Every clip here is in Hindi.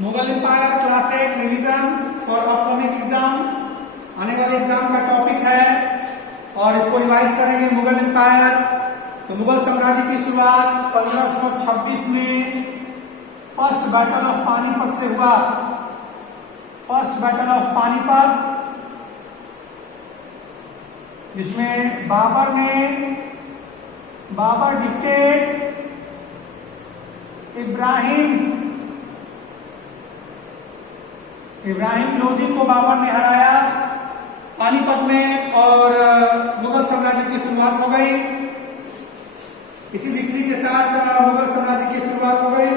Mughal empire class 8 revision for upcoming exam. आने वाले एग्जाम का टॉपिक है और इसको रिवाइज करेंगे। मुगल एम्पायर, तो मुगल साम्राज्य की शुरुआत 1526 में फर्स्ट बैटल ऑफ पानीपत से हुआ। फर्स्ट बैटल ऑफ पानीपत, जिसमें बाबर डिक्टेड इब्राहिम लोदी को बाबर ने हराया पानीपत में और मुगल साम्राज्य की शुरुआत हो गई। इसी विक्ट्री के साथ मुगल साम्राज्य की शुरुआत हो गई।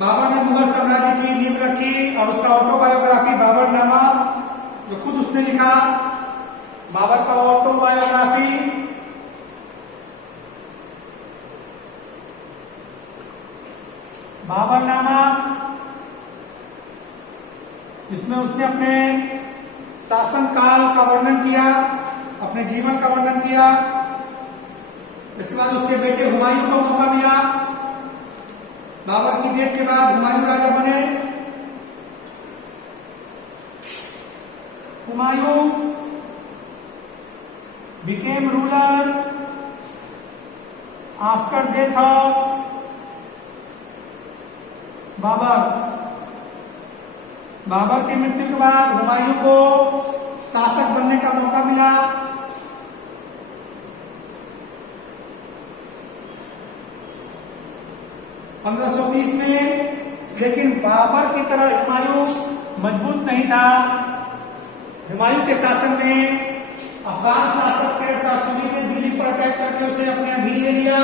बाबर ने मुगल साम्राज्य की नींव रखी और उसका ऑटोबायोग्राफी बाबरनामा, जो खुद उसने लिखा, बाबर का ऑटोबायोग्राफी बाबरनामा, जिसमें उसने अपने शासन काल का वर्णन किया, अपने जीवन का वर्णन किया। इसके बाद उसके बेटे हुमायूं को मौका मिला। बाबर की डेथ के बाद हुमायूं राजा बने। Humayun became ruler after death of Babar की मृत्यु के बाद हुमायूं को शासक बनने का मौका मिला। (1530 में, लेकिन बाबर की तरह हुमायूं मजबूत नहीं था। हुमायूं के शासन में अफगान शासक शेर शाह सूरी ने दिल्ली पर अटैक करके उसे अपने अधीन ले लिया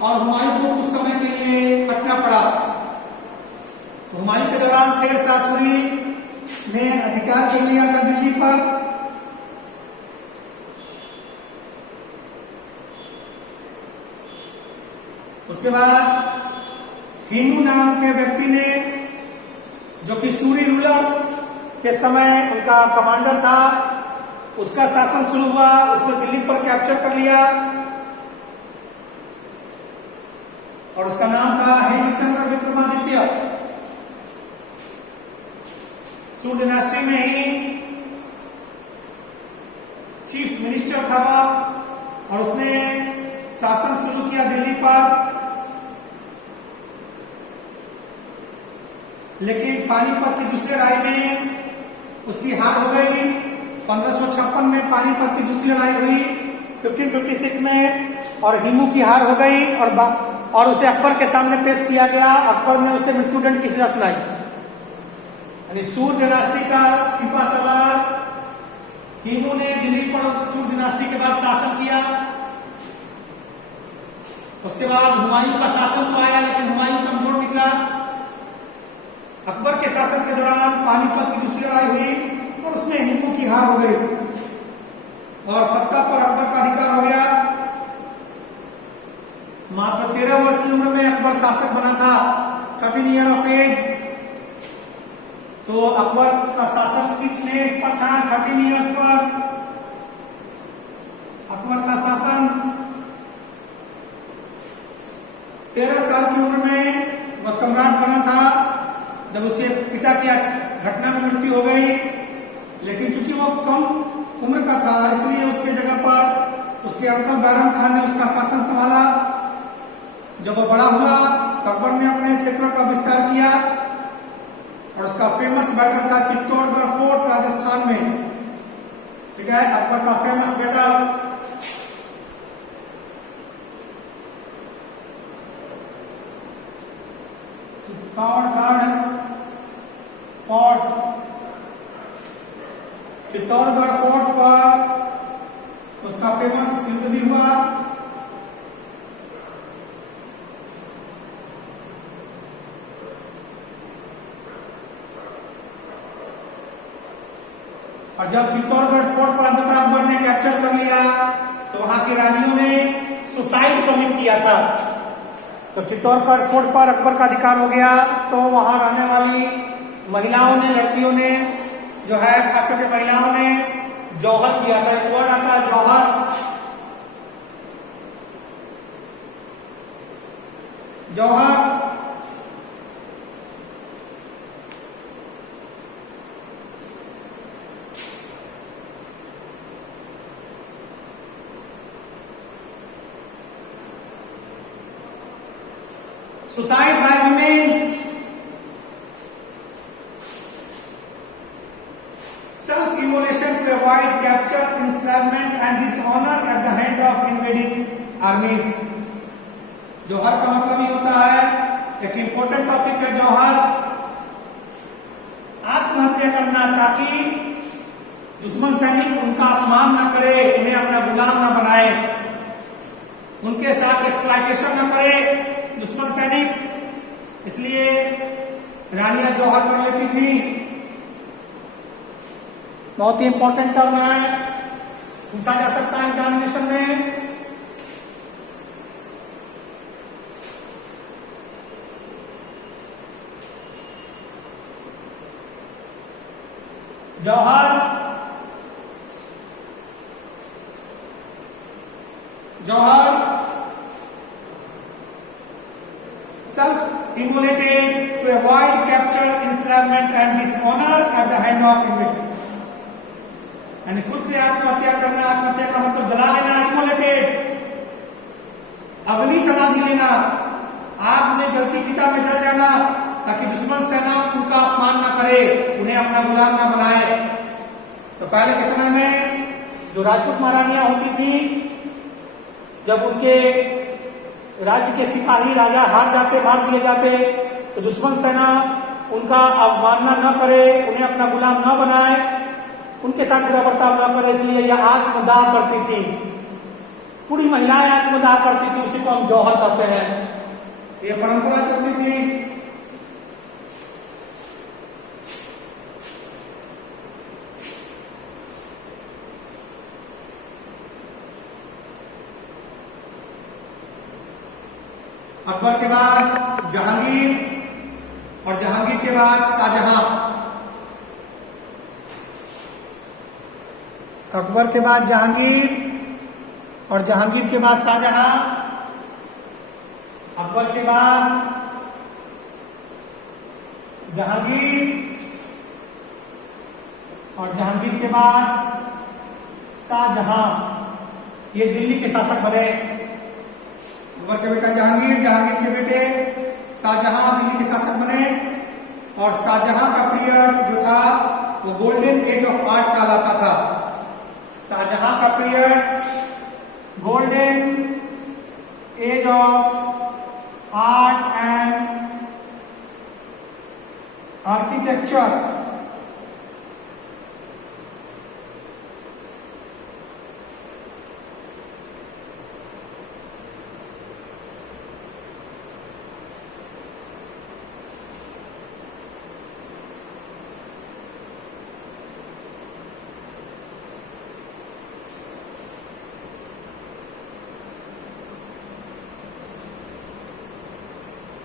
और हुमायूं को कुछ समय के लिए हटना पड़ा। तो हुमायूं के दौरान शेर शाह सूरी ने अधिकार कर लिया था दिल्ली पर। उसके बाद हिंदू नाम के व्यक्ति ने, जो कि सूरी रूलर्स के समय उनका कमांडर था, उसका शासन शुरू हुआ। उसने दिल्ली पर कैप्चर कर लिया और उसका नाम था हेमचंद्र विक्रमादित्य। सूर्य डायनेस्टी में ही चीफ मिनिस्टर था और उसने शासन शुरू किया दिल्ली पर। लेकिन पानीपत की दूसरी लड़ाई में उसकी हार हो गई। 1556 में पानीपत की दूसरी लड़ाई हुई 1556 में और हिमू की हार हो गई और उसे अकबर के सामने पेश किया गया। अकबर ने उसे मृत्युदंड की सजा सुनाई। यानी सूर्य डायनेस्टी का सिपा सलार हिमू ने दिल्ली पर सूर्य डायनेस्टी के बाद शासन किया। उसके बाद हुमायूं का शासन तो आया, लेकिन हुमायूं कमजोर निकला। अकबर के शासन के दौरान पानीपत की दूसरी लड़ाई हुई और उसमें हिमू की हार हो गई और सत्ता पर अकबर का अधिकार हो गया। मात्र 13 वर्ष की उम्र में अकबर शासक बना था, 13 ईयर ऑफ एज। तो अकबर का शासन कितने एज पर था? 13 ईयर्स पर अकबर का शासन। 13 साल की उम्र में वह सम्राट बना था जब उसके पिता की घटना में मृत्यु हो गई। लेकिन चूंकि वो कम उम्र का था, इसलिए उसके जगह पर उसके अंकल बैरम खान ने उसका शासन संभाला। जब वो बड़ा हुआ तो अकबर ने अपने क्षेत्रों का विस्तार किया और उसका फेमस बैटल था चित्तौड़गढ़ फोर्ट राजस्थान में। ठीक है, अकबर का फेमस बैटल। चित्तौड़गढ़ फोर्ट पर उसका फेमस युद्ध भी हुआ। और जब चित्तौड़गढ़ फोर्ट पर अंततः अकबर ने कैप्चर कर लिया तो वहां की रानियों ने सुसाइड कमिट किया था। तो चित्तौड़गढ़ फोर्ट पर अकबर का अधिकार हो गया तो वहां रहने वाली महिलाओं ने, लड़कियों ने जो है, खास करके महिलाओं ने जौहर किया था। एक वर्ड आता है jauhar. Jauhar suicide by women, self immolation to avoid capture, enslavement and dishonour at the hand of invading armies. Jauhar का मतलब ये होता है, एक इंपॉर्टेंट टॉपिक है जौहर, आत्महत्या करना ताकि दुश्मन सैनिक उनका अपमान न करे, उन्हें अपना गुलाम न बनाए, उनके साथ एक्सप्लॉयटेशन न करे दुश्मन सैनिक, इसलिए रानियां जौहर कर लेती थी। बहुत ही इंपॉर्टेंट टर्म है, पूछा जा सकता है एग्जामिनेशन में। Jauhar self immolated to avoid capture, enslavement and dishonour at the hand of invading, यानी खुद से आत्महत्या करना, आत्महत्या का मतलब जला लेना, इमोलेटेड, अग्नि समाधि लेना, आग में जलती चिता में जल जाना ताकि दुश्मन सेना उनका अपमान न करे, उन्हें अपना गुलाम न बनाए। तो पहले के समय में जो राजपूत महारानियां होती थी, जब उनके राज्य के सिपाही राजा हार जाते, मार दिए जाते, तो दुश्मन सेना उनका अवमानना न करे, उन्हें अपना गुलाम न बनाए, उनके साथ बुरा बर्ताव न करे, इसलिए यह आत्मदाह करती थी। पूरी महिलाएं आत्मदाह करती थी, उसी को हम जौहर कहते हैं। ये परंपरा चलती थी। अकबर के बाद जहांगीर और जहांगीर के बाद शाहजहां। अकबर के बाद जहांगीर और जहांगीर के बाद शाहजहां। अकबर के बाद जहांगीर और जहांगीर के बाद शाहजहां, ये दिल्ली के शासक बने। अकबर के बेटा जहांगीर, जहांगीर के बेटे शाहजहां दिल्ली के शासक बने। और शाहजहां का पीरियड जो था वो गोल्डन एज ऑफ आर्ट कहलाता था। शाहजहां का period golden age of art and architecture.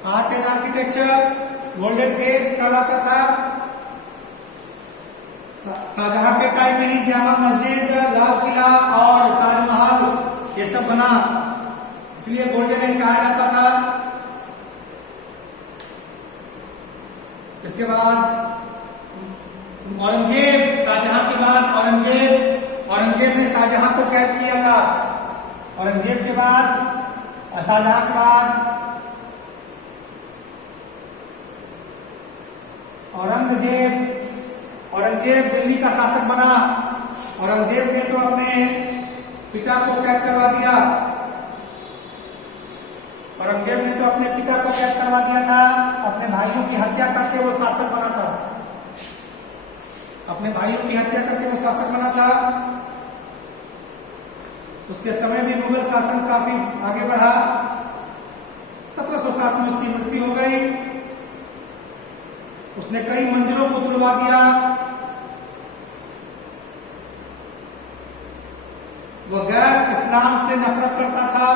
Art and architecture golden age कहलाता था। शाहजहां के टाइम में ही जामा मस्जिद, लाल किला और ताजमहल ये सब बना, इसलिए गोल्डन एज कहा जाता था। इसके बाद औरंगजेब, शाहजहां के बाद औरंगजेब ने शाहजहां को कैद किया था। औरंगजेब के बाद शाहजहां के बाद औरंगजेब दिल्ली का शासक बना। औरंगजेब ने तो अपने पिता को कैद करवा दिया। औरंगजेब ने तो अपने पिता को कैद करवा दिया था। अपने भाइयों की हत्या करके वो शासक बना था। अपने भाइयों की हत्या करके वो शासक बना था। उसके समय में मुगल शासन काफी आगे बढ़ा। 1707 में उसकी मृत्यु हो गई। उसने कई मंदिरों को तुड़वा दिया। वह गैर इस्लाम से नफरत करता था।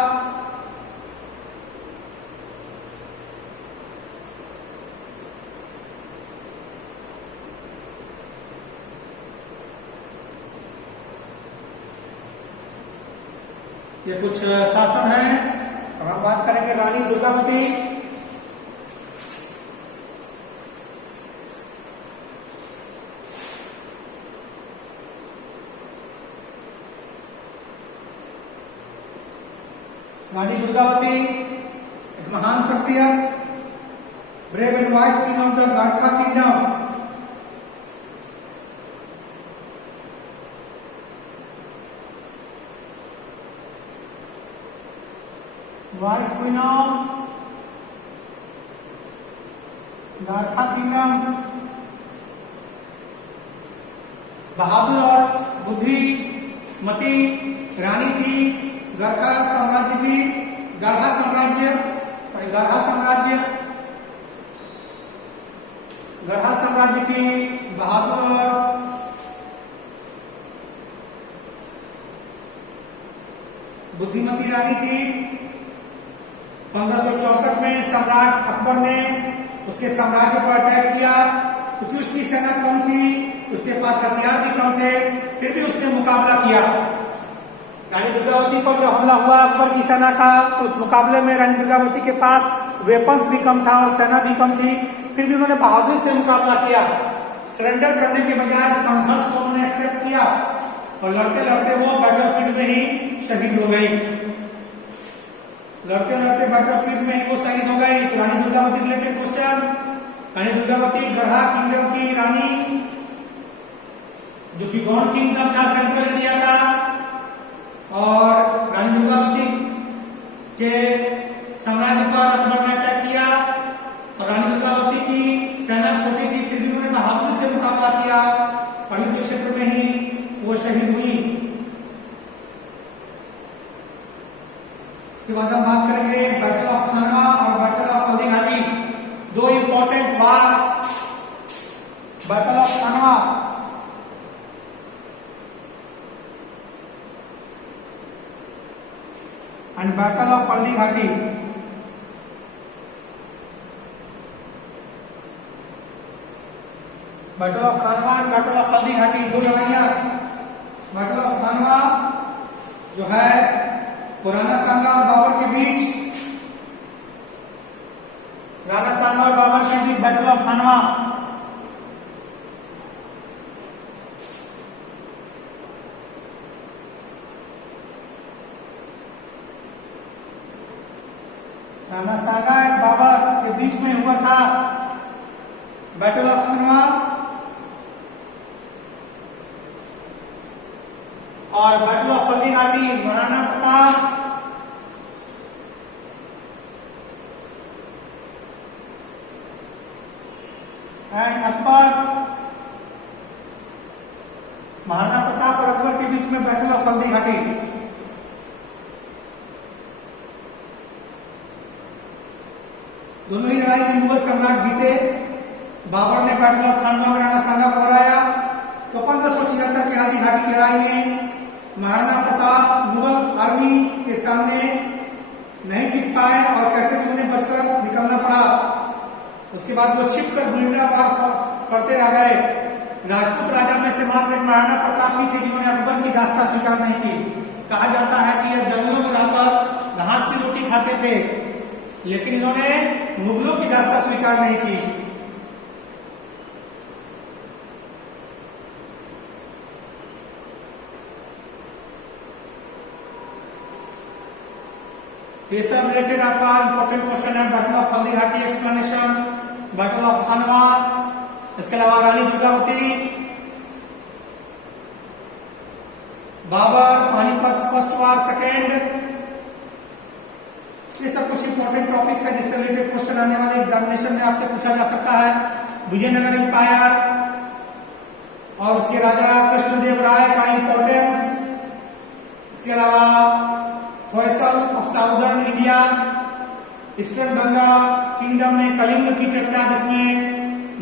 ये कुछ शासन है। अब हम बात करेंगे रानी दुर्गावती। रानी दुर्गावती एक महान शख्सियत, brave and wise king of the Garkha kingdom. Wise queen of Garkha kingdom. बहादुर और बुद्धिमती रानी थी गरखा साम्राज्य की। गरहा साम्राज्य की बहादुर और बुद्धिमती रानी थी। 1564 में सम्राट अकबर ने उसके साम्राज्य पर अटैक किया। क्योंकि उसकी सेना कम थी, उसके पास हथियार भी कम थे, फिर भी उसने मुकाबला किया। रानी दुर्गावती पर जो हमला हुआ अकबर की सेना का, तो उस मुकाबले में रानी दुर्गावती के पास वेपन्स भी कम था और सेना भी कम थी, फिर भी उन्होंने बहादुरी से मुकाबला किया। सरेंडर करने के बजाय संघर्ष को उन्होंने एक्सेप्ट किया और लड़ते लड़ते वो बैटलफील्ड में ही शहीद हो गई। लड़ते लड़ते बैटलफील्ड में ही वो शहीद हो गई। तो रानी दुर्गावती रिलेटेड क्वेश्चन, रानी दुर्गावती गढ़ा किंगडम की रानी, जो कि गौड़ किंगडम था सेंट्रल इंडिया का, और रानी दुर्गावती के साम्राज्य पर अकबर ने अटैक किया और रानी दुर्गावती की सेना छोटी थी, फिर भी उन्होंने बहादुरी से मुकाबला किया और युद्ध क्षेत्र में ही वो शहीद हुई। इसके बाद हम बात करेंगे बैटल ऑफ खानवा और बैटल ऑफ हल्दीघाटी। दो important war, battle of Khanwa and battle of Haldighati. Battle of Khanwa and battle of Haldighati, दो लड़ाइयां। बैटल ऑफ खानवा जो है वो राणा सांगा और बाबर के बीच, राणा सांगा और बाबर के बीच बैटल ऑफ खानवा। राणा सांगा और बाबर के बीच में हुआ था बैटल ऑफ खानवा। और battle of Haldighati Maharana Pratap and Akbar, Maharana Pratap और अकबर के बीच में बैटल ऑफ हल्दीघाटी। दोनों ही लड़ाई में मुगल सम्राट जीते। बाबर ने बैटल ऑफ खानवा में राणा सांगा को हराया। तो 1576 के हल्दीघाटी की लड़ाई में महाराणा प्रताप मुगल आर्मी के सामने नहीं टिक पाए और कैसे भी उन्हें बचकर निकलना पड़ा। उसके बाद वो छिपकर गुरिल्ला वार करते रह गए। राजपूत राजा में से मात्र एक महाराणा प्रताप ही थे जिन्होंने अकबर की दास्ता स्वीकार नहीं की। कहा जाता है कि यह जंगलों में रहकर घास की रोटी खाते थे, लेकिन इन्होंने मुगलों की दास्ता स्वीकार नहीं की। ये सब रिलेटेड आपका इंपॉर्टेंट क्वेश्चन है। Battle of Haldighati explanation, battle of Khanwa, इसके अलावा Rani Durgavati, Babur, Panipat first war second, ये सब कुछ इंपॉर्टेंट टॉपिक्स है जिससे रिलेटेड क्वेश्चन आने वाले एग्जामिनेशन में आपसे पूछा जा सकता है। विजयनगर एम्पायर और उसके राजा कृष्णदेव राय का इंपॉर्टेंस, इसके अलावा Faisal of southern India, eastern Ganga kingdom में कलिंग की चर्चा जिसमें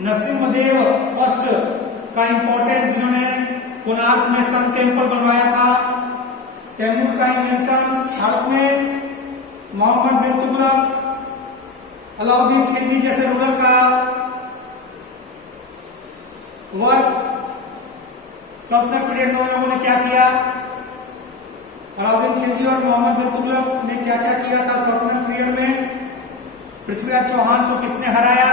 नरसिम्हदेव फर्स्ट का इंपॉर्टेंस, जिन्होंने कोणार्क में सन टेम्पल बनवाया था। तैमूर का इन्वेंशन भारत में, मोहम्मद बिन तुगलक, अलाउद्दीन खिलजी जैसे रूलर का वर्क सल्तनत पीरियड में उन लोगों ने क्या किया। अलाउद्दीन खिलजी और मोहम्मद बिन तुगलक ने क्या क्या किया था सल्तनत पीरियड में। पृथ्वीराज चौहान को किसने हराया।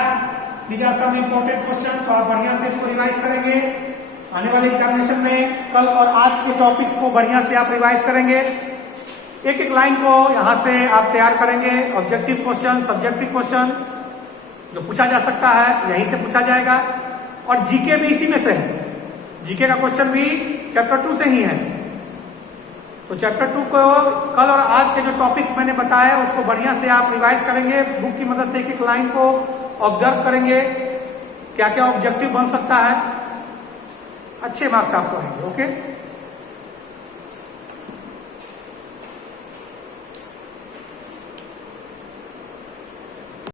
These are some important question. तो आप बढ़िया से इसको रिवाइज करेंगे। आने वाले एग्जामिनेशन में कल और आज के टॉपिक्स को बढ़िया से आप रिवाइज करेंगे। एक एक लाइन को यहां से आप तैयार करेंगे। ऑब्जेक्टिव क्वेश्चन, सब्जेक्टिव क्वेश्चन, जो पूछा जा सकता है यहीं से पूछा जाएगा, और जीके भी इसी में से है। जीके का क्वेश्चन भी चैप्टर 2 से ही है। तो चैप्टर 2 को कल और आज के जो टॉपिक्स मैंने बताया उसको बढ़िया से आप रिवाइज करेंगे, बुक की मदद से एक एक लाइन को ऑब्जर्व करेंगे, क्या क्या ऑब्जेक्टिव बन सकता है, अच्छे मार्क्स आपको आएंगे। ओके।